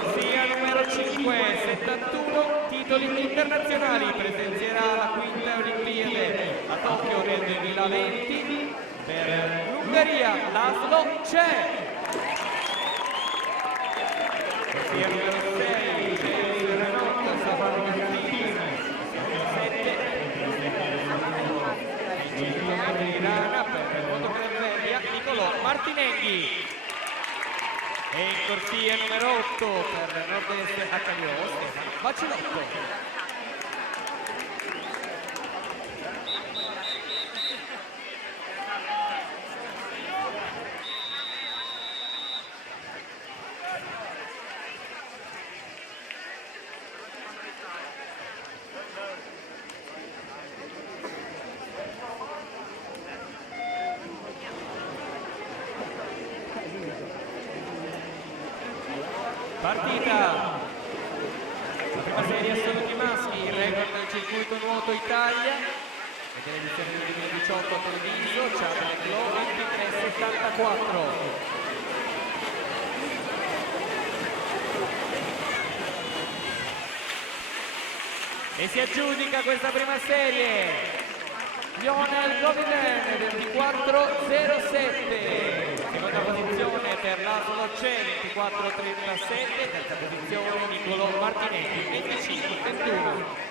corsia numero 5, 71 titoli internazionali, presenzierà la quinta Olimpiade a Tokyo nel 2020 per l'Ungheria, Laszlo Cseh. Corsia numero 6, James Renault, Stefano Martini, 7, 100 metri di rana per il moto Creveria, Nicolò Martinenghi. E in corsia numero 8 per Nord-Est HDO, Stefano Bacilotto. Partita, la prima serie assoluti maschi, il record del circuito nuoto Italia e dell'edizione del 2018 a Treviso, Charles Leclerc 23,74. E si aggiudica questa prima serie Lionel Goviden 24,07. Seconda posizione per Laszlo Cseh 24,37. Terza posizione Nicolò Martinenghi 25,21.